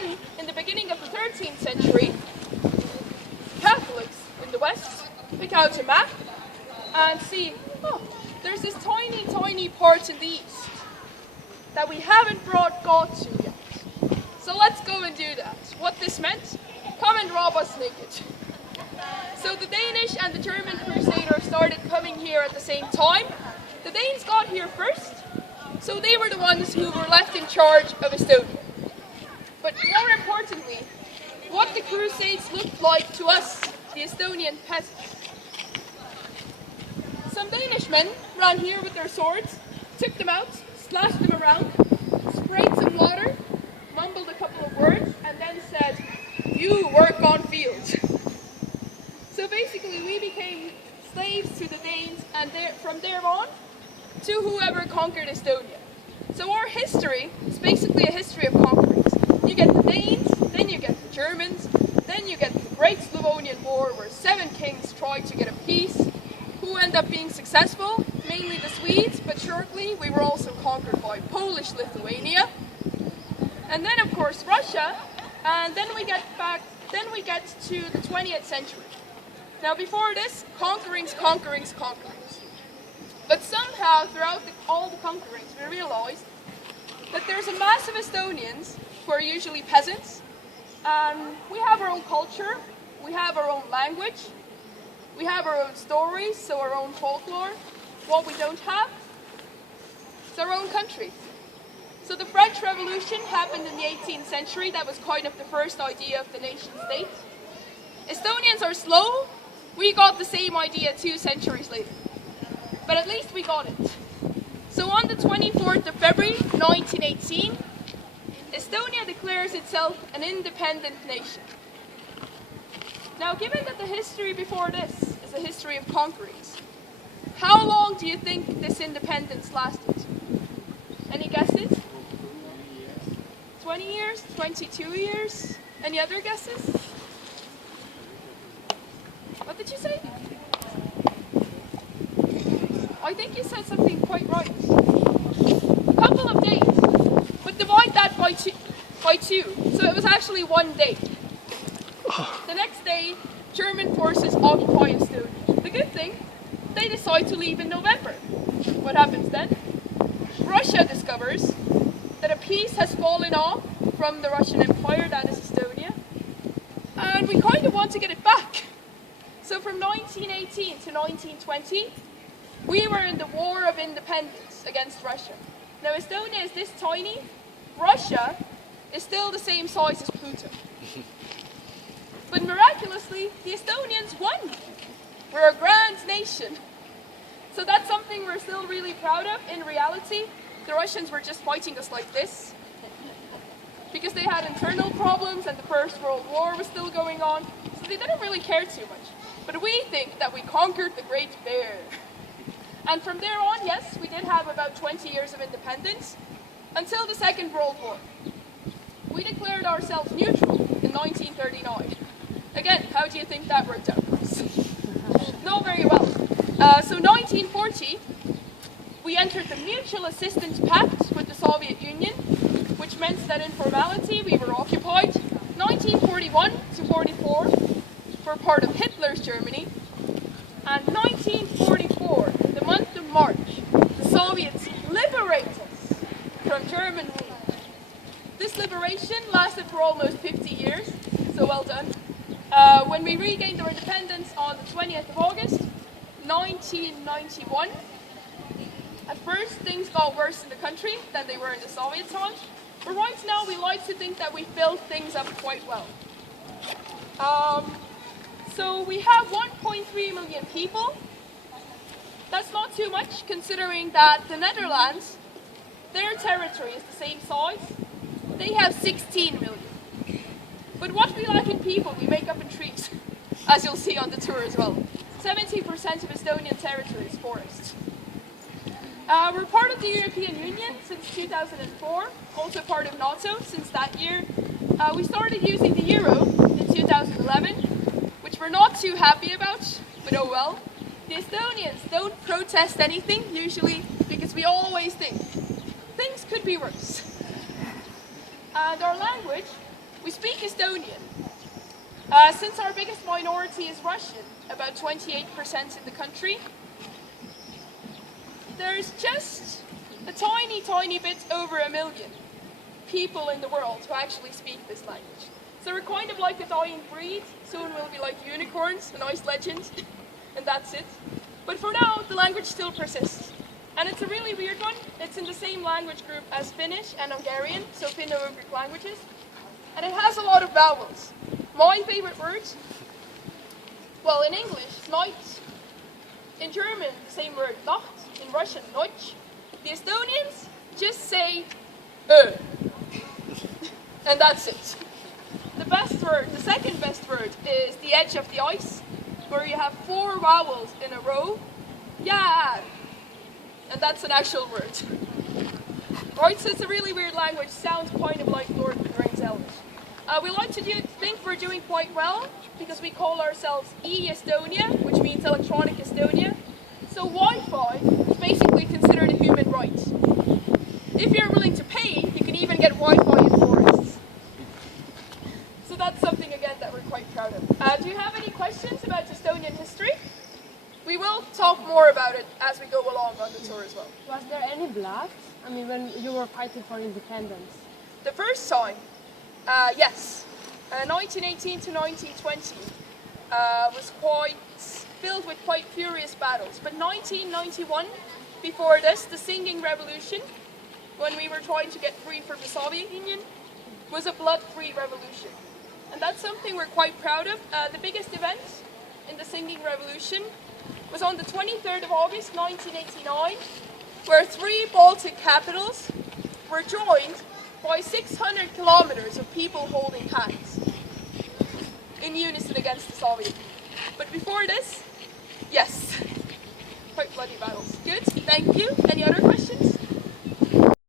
then, in the beginning of the 13th century, Catholics in the West pick out a map and see, oh, there's this tiny, tiny part in the East that we haven't brought God to yet. So let's go and do that. What this meant? Come and rob us naked. So the Danish and the German crusaders started coming here at the same time. The Danes got here first, so they were the ones who were left in charge of Estonia. But more importantly, what the Crusades looked like to us, the Estonian peasants. Some Danish men ran here with their swords, took them out, slashed them around, sprayed some water, mumbled a couple of words, and then said, "You work on field." So basically we became slaves to the Danes, and from there on to whoever conquered Estonia. So our history is basically a history of conquerings. You get the Danes, then you get the Germans, then you get the Great Slavonian War where 7 kings tried to get a peace. Who ended up being successful? Mainly the Swedes, but shortly we were also conquered by Polish Lithuania. And then of course Russia, and then we get to the 20th century. Now before this, conquerings. But somehow throughout all the conquerings we realized that there's a mass of Estonians who are usually peasants. We have our own culture, we have our own language, we have our own stories, so our own folklore. What we don't have is our own country. So the French Revolution happened in the 18th century. That was kind of the first idea of the nation state. Estonians are slow. We got the same idea 2 centuries later. But at least we got it. So on the 24th of February 1918, Estonia declares itself an independent nation. Now, given that the history before this is a history of conquerings, how long do you think this independence lasted? Any guesses? 20 years? 22 years? Any other guesses? What did you say? I think you said something quite right. A couple of days, but divide that by two. So it was actually 1 day. The next day, German forces occupy Estonia. The good thing, they decide to leave in November. What happens then? Russia discovers that a piece has fallen off from the Russian Empire, that is Estonia, and we kind of want to get it back. So from 1918 to 1920, we were in the War of Independence against Russia. Now Estonia is this tiny, Russia is still the same size as Pluto. But miraculously, the Estonians won. We're a grand nation. So that's something we're still really proud of. In reality, the Russians were just fighting us like this because they had internal problems and the First World War was still going on, so they didn't really care too much. But we think that we conquered the Great Bear. And from there on, yes, we did have about 20 years of independence until the Second World War. We declared ourselves neutral in 1939. Again, how do you think that worked out for us? Not very well. So 1940, we entered the Mutual Assistance Pact with the Soviet Union, which meant that in formality we were occupied. 1941 to 44 were part of Hitler's Germany. And 1944, the month of March, the Soviets liberated us from German rule. This liberation lasted for almost 50 years, so well done. When we regained our independence on the 20th of August, 1991, at first things got worse in the country than they were in the Soviet times, but right now we like to think that we built things up quite well. So we have 1.3 million people. That's not too much considering that the Netherlands, their territory is the same size. They have 16 million. But what we lack in people, we make up in trees, as you'll see on the tour as well. 70% of Estonian territory is forest. We're part of the European Union since 2004, also part of NATO since that year. We started using the euro in 2011, which we're not too happy about, but oh well. The Estonians don't protest anything, usually, because we always think things could be worse. And our language Estonian. Since our biggest minority is Russian, about 28% in the country, there's just a tiny bit over 1 million people in the world who actually speak this language. So we're kind of like a dying breed. Soon we'll be like unicorns, a nice legend, and that's it. But for now, the language still persists. And it's a really weird one. It's in the same language group as Finnish and Hungarian, so Finno-Ugric languages. And it has a lot of vowels. My favorite words, well, in English, night. In German, the same word, Nacht. In Russian, Noche. The Estonians just say, and that's it. The best word, the second best word, is the edge of the ice, where you have 4 vowels in a row. Yeah, and that's an actual word. Right, so it's a really weird language, sounds kind of like Lord of the Rings Elvish. We like to think we're doing quite well, because we call ourselves E-Estonia, which means Electronic Estonia. So Wi-Fi is basically considered a human right. If you're willing to pay, you can even get Wi-Fi in forests. So that's something, again, that we're quite proud of. Do you have any questions about Estonian history? We will talk more about it as we go along on the tour as well. Was there any blood? I mean, when you were fighting for independence? The first time, yes. 1918 to 1920 was quite filled with quite furious battles. But 1991, before this, the Singing Revolution, when we were trying to get free from the Soviet Union, was a blood-free revolution. And that's something we're quite proud of. The biggest event in the Singing Revolution was on the 23rd of August 1989, where 3 Baltic capitals were joined by 600 kilometers of people holding hands in unison against the Soviet Union. But before this, yes, quite bloody battles. Good, thank you. Any